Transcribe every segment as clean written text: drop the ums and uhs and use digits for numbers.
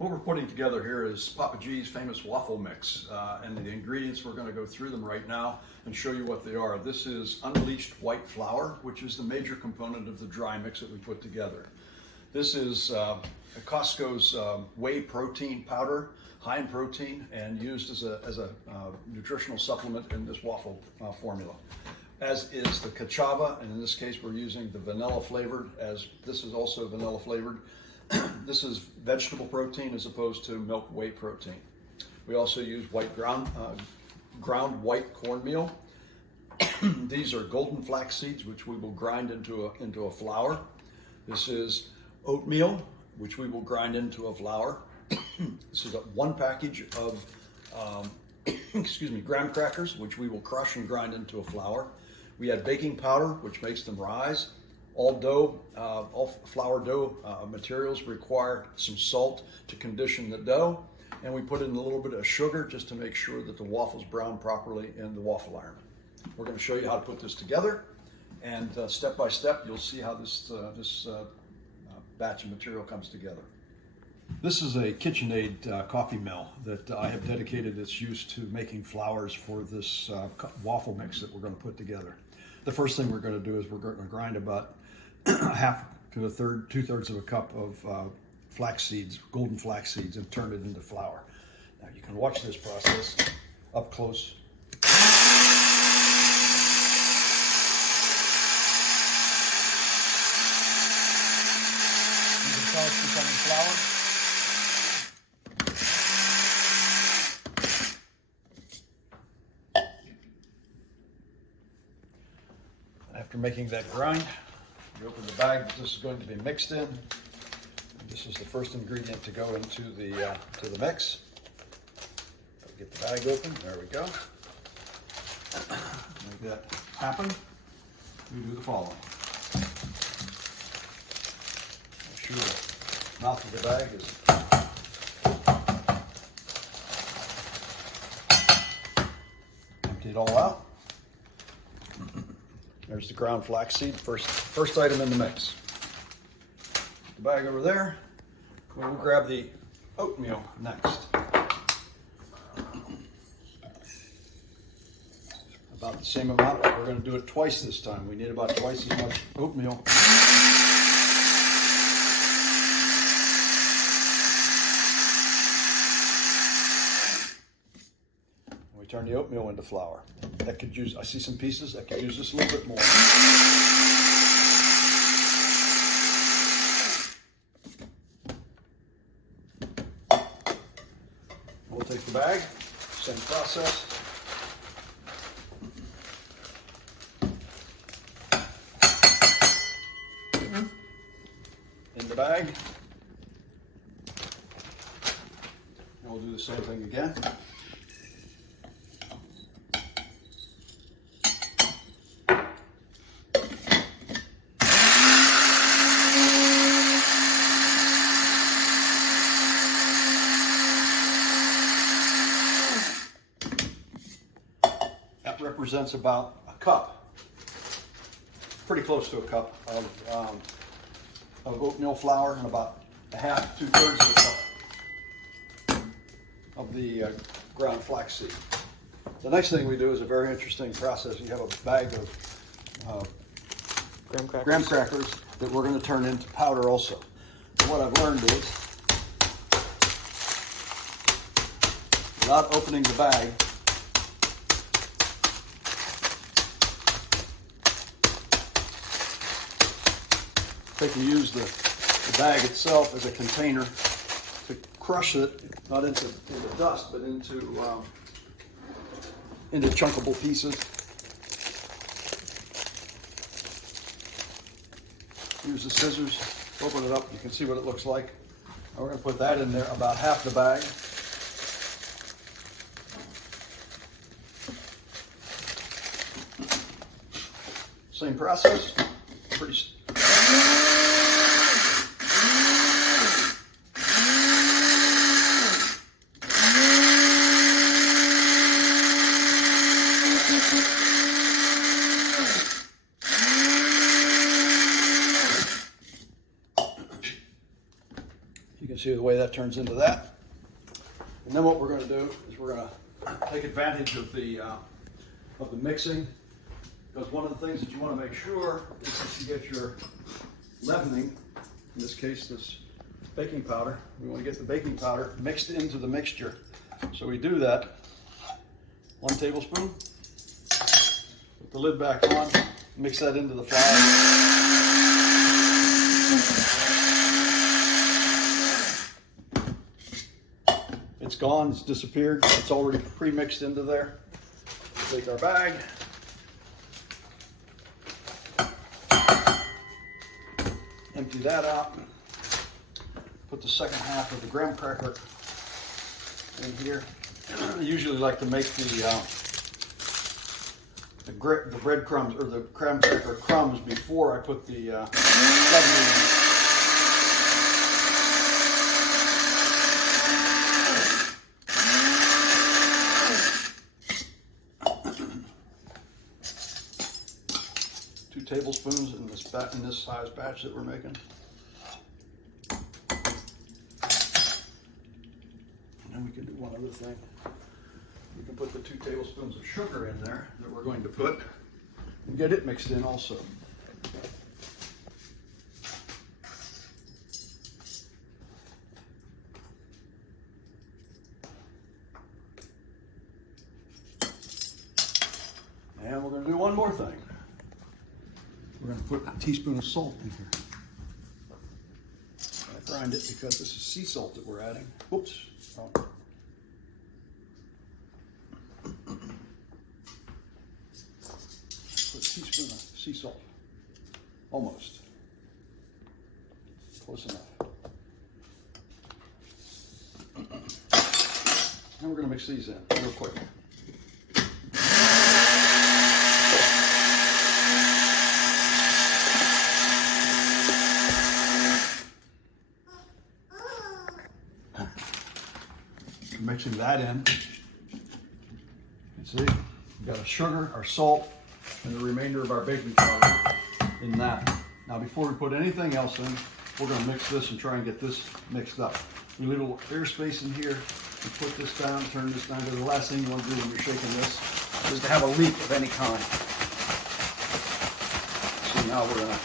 What we're putting together here is Papa G's famous waffle mix, and the ingredients, we're going to go through them right now and show you what they are. This is unbleached white flour, which is the major component of the dry mix that we put together. This is Costco's whey protein powder, high in protein and used as a nutritional supplement in this waffle formula. As is the cachava, and in this case we're using the vanilla flavored, as this is also vanilla flavored. This is vegetable protein as opposed to milk whey protein. We also use ground white cornmeal. These are golden flax seeds, which we will grind into a flour. This is oatmeal, which we will grind into a flour. This is one package of graham crackers, which we will crush and grind into a flour. We add baking powder, which makes them rise. All flour dough materials require some salt to condition the dough, and we put in a little bit of sugar just to make sure that the waffles brown properly in the waffle iron. We're going to show you how to put this together, and step by step you'll see how this batch of material comes together. This is a KitchenAid coffee mill that I have dedicated its use to making flours for this waffle mix that we're going to put together. The first thing we're going to do is we're going to grind about half to a third, 2/3 of a cup of flax seeds, golden flax seeds, and turn it into flour. Now you can watch this process up close. You can tell it's becoming flour. After making that grind, you open the bag that this is going to be mixed in. This is the first ingredient to go into the mix. Get the bag open. There we go. Make that happen. We do the following. Make sure the mouth of the bag is empty it all out. There's the ground flaxseed, first item in the mix. Put the bag over there. We'll grab the oatmeal next. About the same amount, but we're going to do it twice this time. We need about twice as much oatmeal. We turn the oatmeal into flour. That could use, I see some pieces that could use this a little bit more. We'll take the bag, same process. In the bag. And we'll do the same thing again. Represents about a cup, pretty close to a cup of oatmeal flour, and about a half, 2/3 of a cup of the ground flaxseed. The next thing we do is a very interesting process. You have a bag of graham crackers that we're going to turn into powder also. And what I've learned is, without opening the bag, they can use the bag itself as a container to crush it, not into dust, but into chunkable pieces. Use the scissors, open it up, you can see what it looks like. And we're going to put that in there, about half the bag. Same process, pretty. You can see the way that turns into that. And then what we're going to do is we're going to take advantage of the mixing, because one of the things that you want to make sure is that you get your leavening, in this case this baking powder. We want to get the baking powder mixed into the mixture. So we do that, 1 tablespoon, put the lid back on, mix that into the flour. It's gone, it's disappeared, it's already pre-mixed into there. Take our bag, empty that out, put the second half of the graham cracker in here. I usually like to make the breadcrumbs or the graham cracker crumbs before I put the leavening in. 2 tablespoons in this size batch that we're making. And then we can do one other thing. We can put the 2 tablespoons of sugar in there that we're going to put and get it mixed in also. And we're going to do one more thing. We're going to put a teaspoon of salt in here. I grind it because this is sea salt that we're adding. Whoops. Wrong. Put a teaspoon of sea salt. Almost. Close enough. Now we're going to mix these in real quick. Mixing that in. You see, we've got our sugar, our salt, and the remainder of our baking powder in that. Now before we put anything else in, we're going to mix this and try and get this mixed up. We leave a little airspace in here. We put this down, turn this down, because the last thing you want to do when you're shaking this is to have a leak of any kind. So now we're going to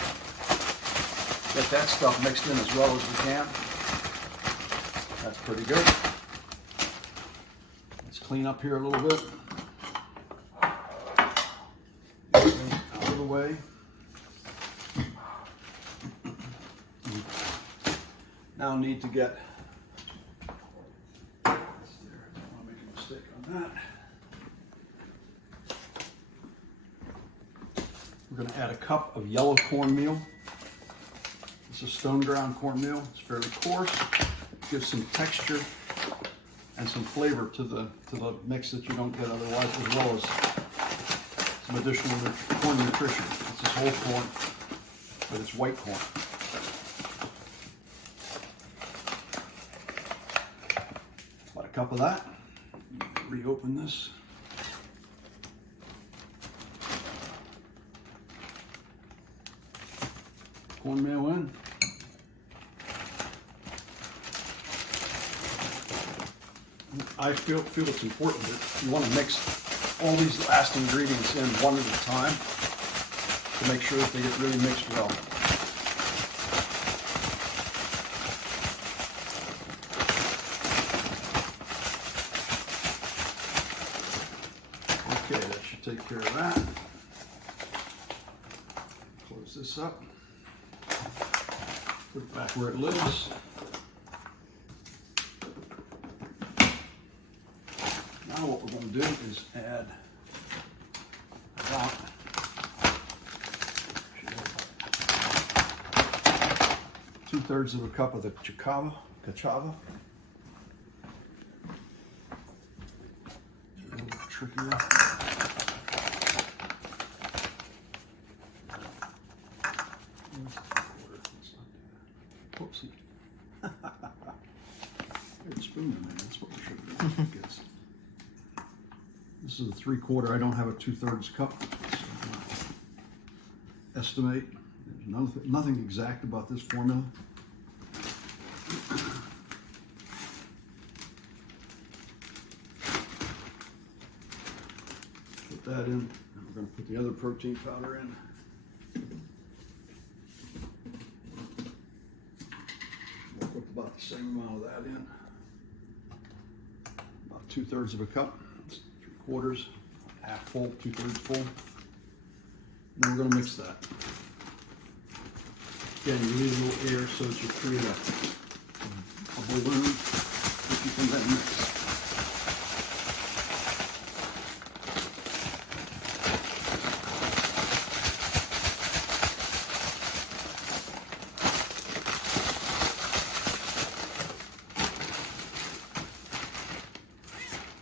get that stuff mixed in as well as we can. That's pretty good. Clean up here a little bit. Out of the way. Now need to get. I don't want to make a mistake on that. We're going to add a cup of yellow cornmeal. This is stone ground cornmeal. It's fairly coarse. Gives some texture and some flavor to the mix that you don't get otherwise, as well as some additional corn nutrition. This is whole corn, but it's white corn. About a cup of that. Reopen this. Cornmeal in. I feel it's important that you want to mix all these last ingredients in one at a time to make sure that they get really mixed well. Okay, that should take care of that. Close this up. Put it back where it lives. Now what we're going to do is add about 2/3 of a cup of the cachava. It's a little trickier. Whoopsie. There's a spoon in there, that's what we should do. This is a 3/4. I don't have a 2/3 cup. So estimate. There's nothing exact about this formula. that in, and we're going to put the other protein powder in. We'll put about the same amount of that in. About 2/3 of a cup, 3/4, half full, 2/3 full. Then we're going to mix that. Again, you need a little air so that you create a balloon that you can then mix.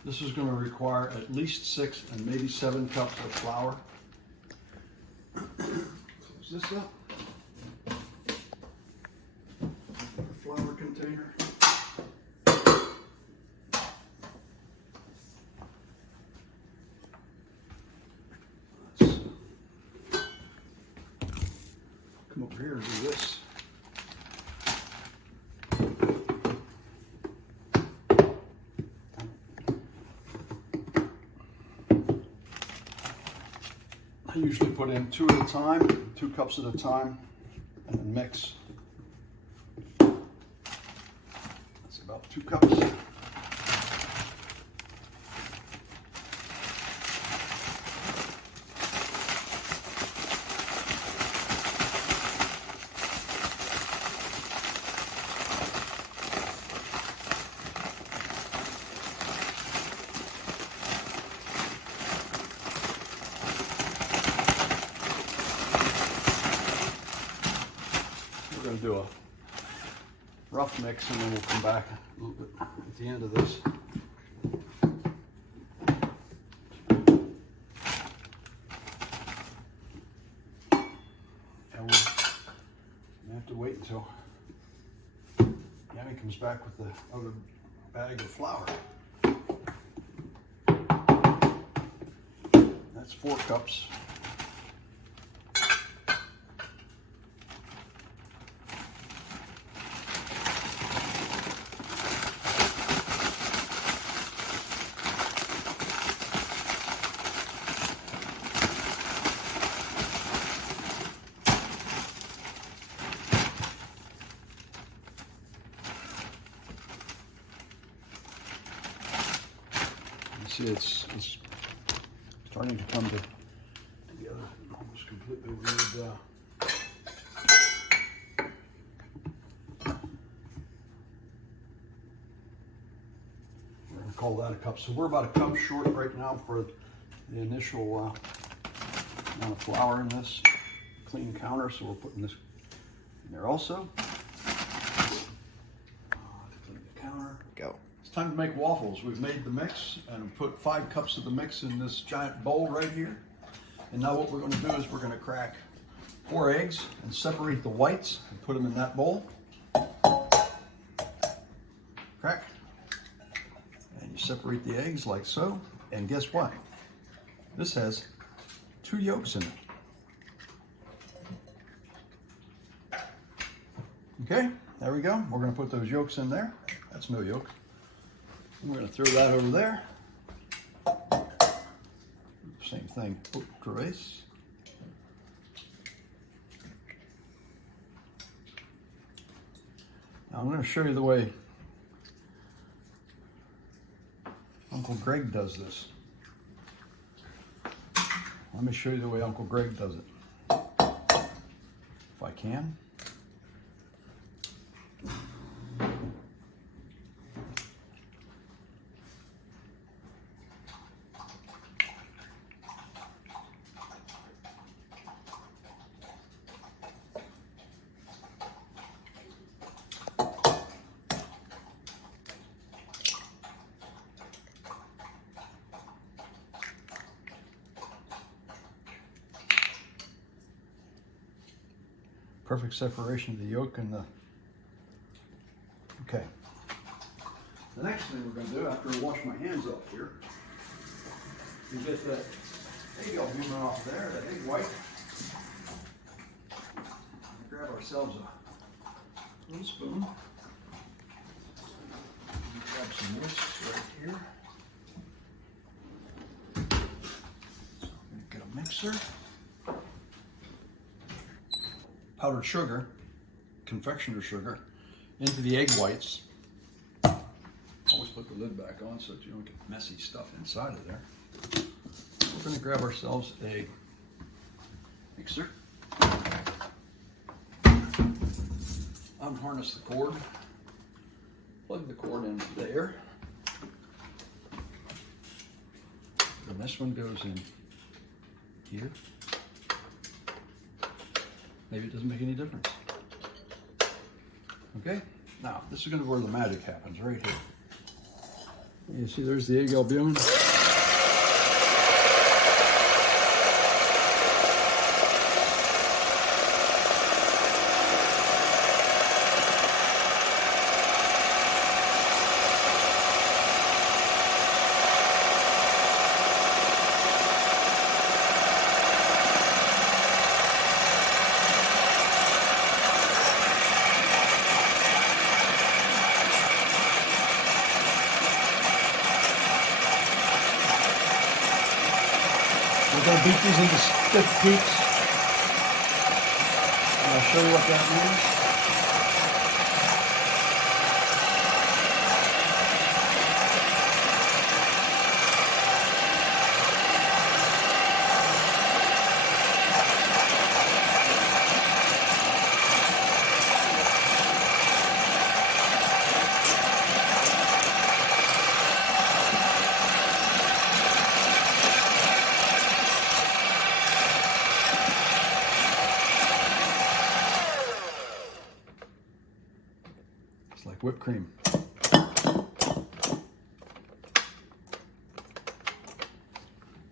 This is going to require at least 6 and maybe 7 cups of flour. Close this up. The flour container. Let's come over here and do this. I usually put in 2 at a time, 2 cups at a time, and then mix. That's about 2 cups. We're going to do a rough mix and then we'll come back a little bit at the end of this. And we'll have to wait until Yami comes back with the other bag of flour. That's 4 cups. See, it's starting to come together almost completely weird. We're going to call that a cup. So we're about a cup short right now for the initial amount of flour in this clean counter. So we're putting this in there also. To clean the counter. Go. It's time to make waffles. We've made the mix and put 5 cups of the mix in this giant bowl right here. And now what we're going to do is we're going to crack 4 eggs and separate the whites and put them in that bowl. Crack. And you separate the eggs like so. And guess what? This has 2 yolks in it. Okay, there we go. We're going to put those yolks in there. That's no yolk. We're going to throw that over there. Same thing. Trace. Now I'm going to show you the way Uncle Greg does this. Let me show you the way Uncle Greg does it. If I can. Perfect separation of the yolk and the... Okay. The next thing we're going to do after I wash my hands off here is get that egg yolk moving off there, that egg white. Grab ourselves a little spoon. Grab some whisk right here. mixer. Powdered sugar, confectioner's sugar, into the egg whites. Always put the lid back on so that you don't get messy stuff inside of there. We're going to grab ourselves a mixer, unharness the cord, plug the cord in there, and this one goes in here. Maybe it doesn't make any difference. Okay, now this is going to be where the magic happens, right here. You see, there's the egg albumin. We're going to beat these into stiff peaks. And I'll show you what that means. Like whipped cream.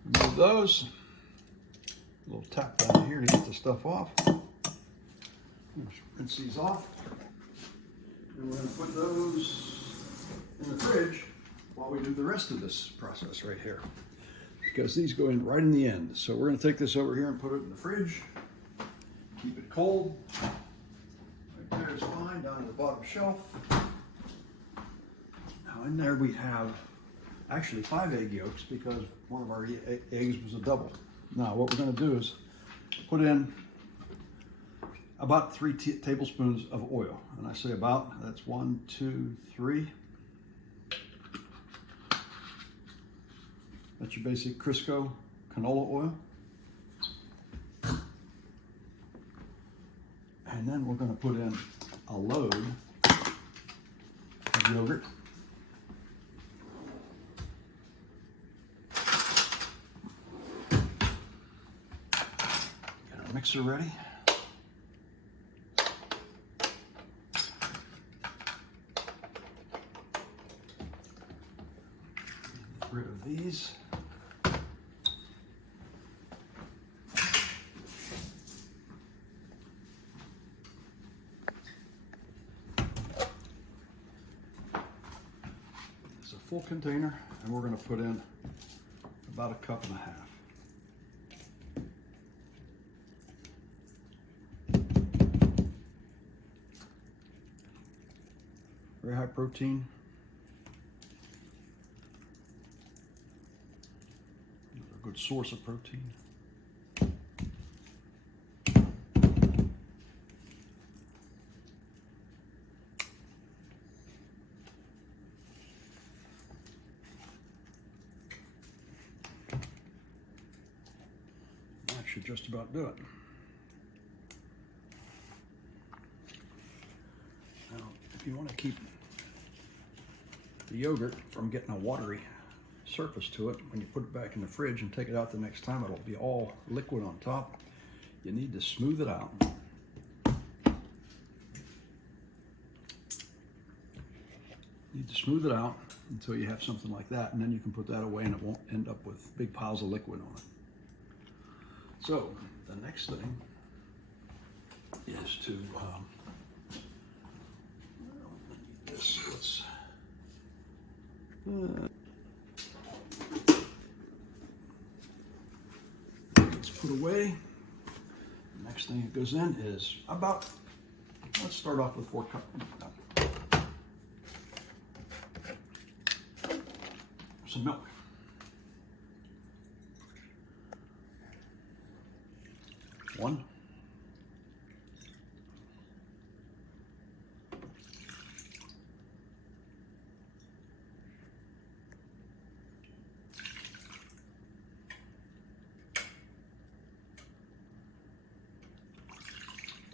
Remove those. A little tap down here to get the stuff off. Rinse these off. And we're going to put those in the fridge while we do the rest of this process right here. Because these go in right in the end. So we're going to take this over here and put it in the fridge. Keep it cold. Right there is fine, down at the bottom shelf. Now in there we have actually 5 egg yolks because one of our eggs was a double. Now what we're going to do is put in about 3 tablespoons of oil. And I say about, that's 1, 2, 3. That's your basic Crisco canola oil. And then we're going to put in a load of yogurt. Get our mixer ready. Get rid of these. Full container, and we're going to put in about 1.5 cups. Very high protein. A good source of protein. Should just about do it. Now, if you want to keep the yogurt from getting a watery surface to it, when you put it back in the fridge and take it out the next time, it'll be all liquid on top. You need to smooth it out. You need to smooth it out until you have something like that, and then you can put that away and it won't end up with big piles of liquid on it. So the next thing is to let's put away. The next thing that goes in is about, let's start off with 4 cups. Some milk. one.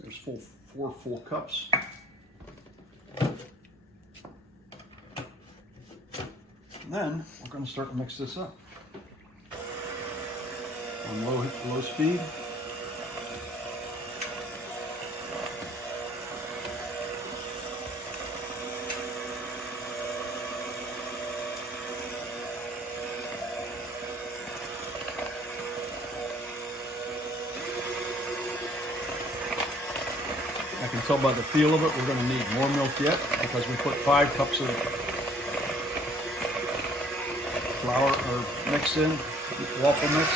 There's 4 full cups. And then we're going to start to mix this up on low speed. I can tell by the feel of it we're going to need more milk yet because we put 5 cups of flour or mix in, waffle mix.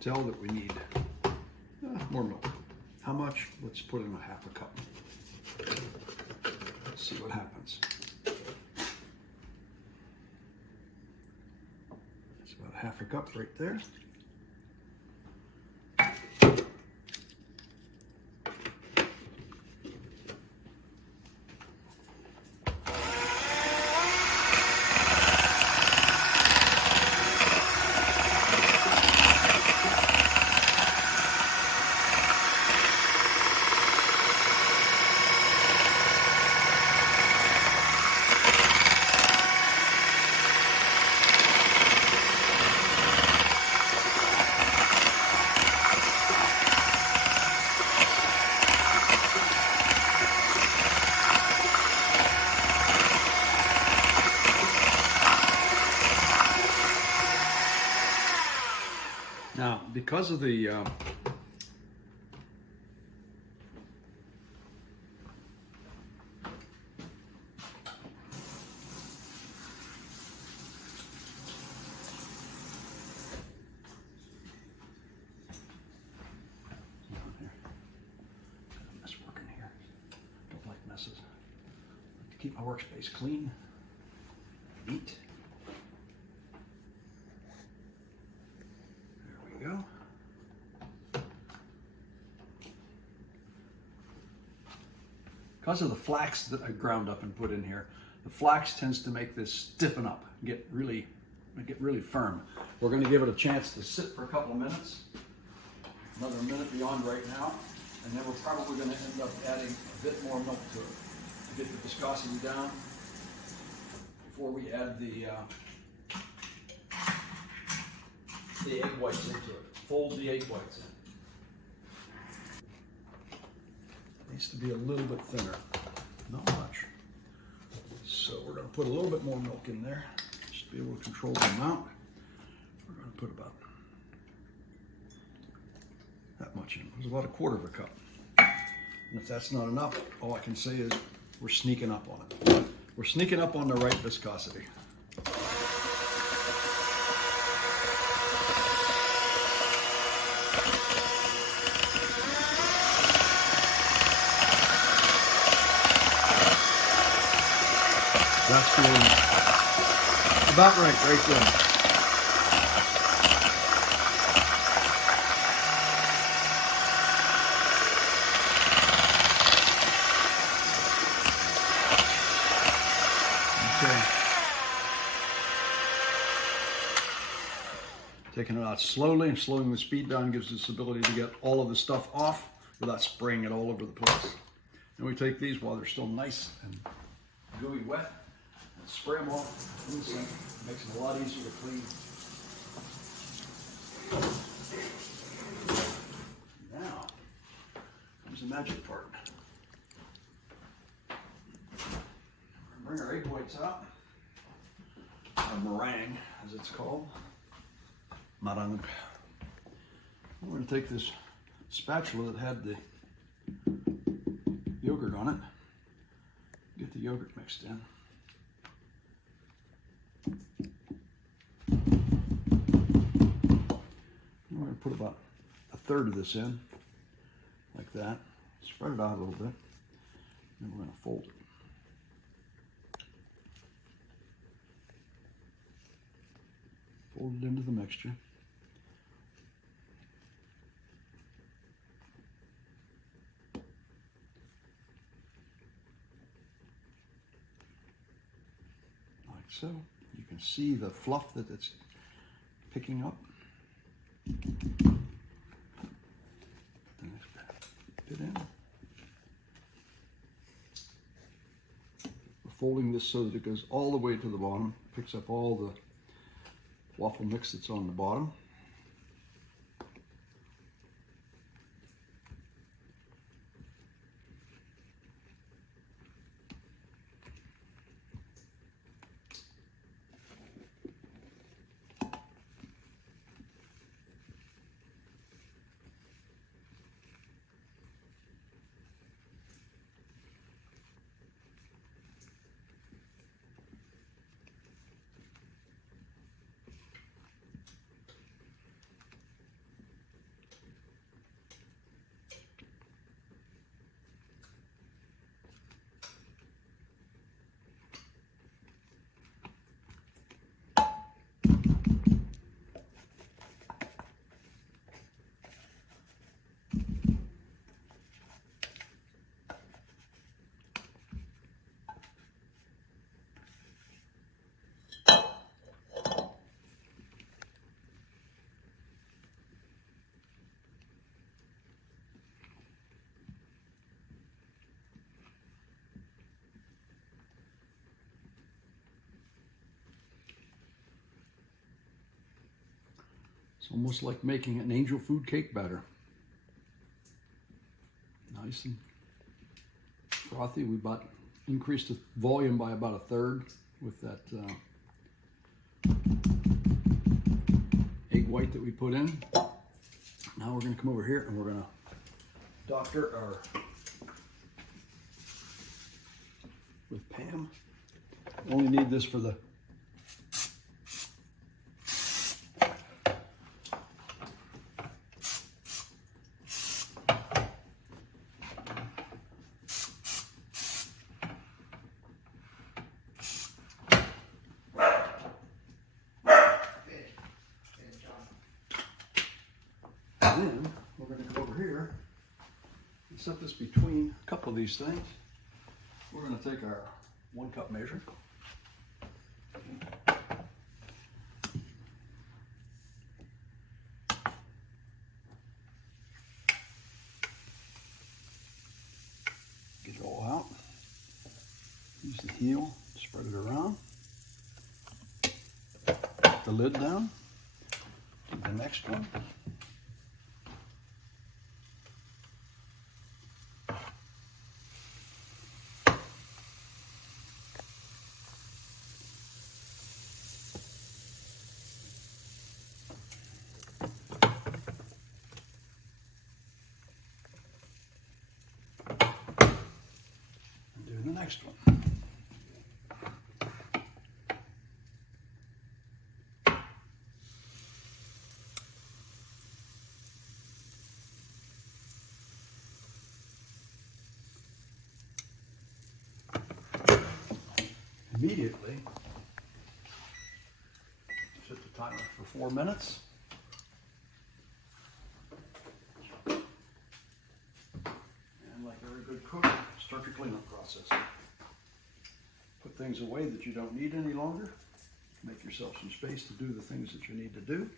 Tell that we need more milk. How much? Let's put in a 1/2 cup. Let's see what happens. It's about 1/2 cup right there. Now, because of the messes. To keep my workspace clean, neat. There we go. Because of the flax that I ground up and put in here, the flax tends to make this stiffen up, get really firm. We're going to give it a chance to sit for a couple of minutes, another minute beyond right now, and then we're probably going to end up adding a bit more milk to it to get the viscosity down before we add the egg whites into it. Fold the egg whites in. It needs to be a little bit thinner, not much. So we're going to put a little bit more milk in there, just to be able to control the amount. We're going to put about that much in. It was about 1/4 cup. And if that's not enough, all I can say is we're sneaking up on it. We're sneaking up on the right viscosity. That's feeling about right there. Taking it out slowly and slowing the speed down gives us the ability to get all of the stuff off without spraying it all over the place. And we take these while they're still nice and gooey wet and spray them off in the sink. It makes it a lot easier to clean. Now, comes the magic part. Bring our egg whites out, or meringue as it's called, meringue. We're going to take this spatula that had the yogurt on it, get the yogurt mixed in. We're going to put about a third of this in, like that. Spread it out a little bit, and we're going to fold it. Fold it into the mixture. Like so. You can see the fluff that it's picking up. Put the next bit in. We're folding this so that it goes all the way to the bottom, picks up all the waffle mix that's on the bottom. It's almost like making an angel food cake batter. Nice and frothy. We increased the volume by about a third with that egg white that we put in. Now we're going to come over here and we're going to doctor our with Pam. Only need this for the then we're going to go over here and set this between a couple of these things. We're going to take our 1 cup measure. Get it all out. Use the heel, spread it around. Put the lid down. Do the next one. Next one. Immediately set the timer for 4 minutes. And like every good cook, start your cleanup process. Put things away that you don't need any longer. Make yourself some space to do the things that you need to do.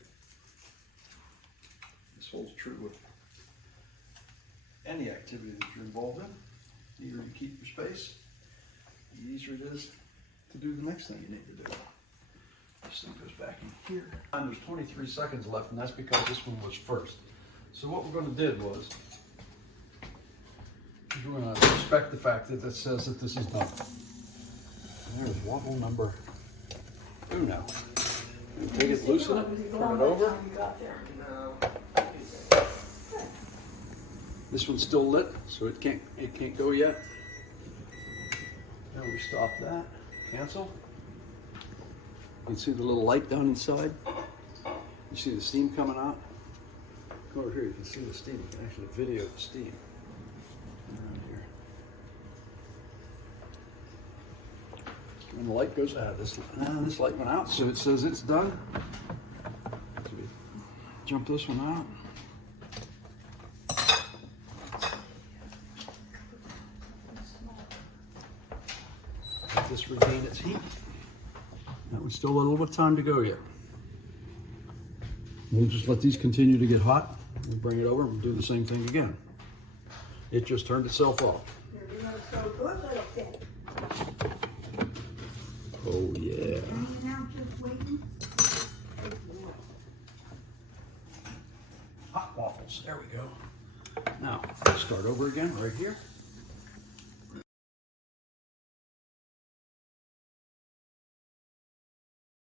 This holds true with any activity that you're involved in. The easier you keep your space, the easier it is to do the next thing you need to do. This thing goes back in here. And there's 23 seconds left, and that's because this one was first. So what we're going to do was, we're going to respect the fact that it says that this is done. And there's waffle number 2 now. Take it, loosen it, turn it over. This one's still lit, so it can't go yet. Now we stop that, cancel. You can see the little light down inside. You see the steam coming out. Come over here, you can see the steam. You can actually video the steam. Around here. When the light goes out, this light went out, so it says it's done. So we jump this one out. Let this regain its heat. That one's still a little bit of time to go yet. We'll just let these continue to get hot. We'll bring it over and we'll do the same thing again. It just turned itself off. Oh yeah. Hot waffles, there we go. Now, start over again right here.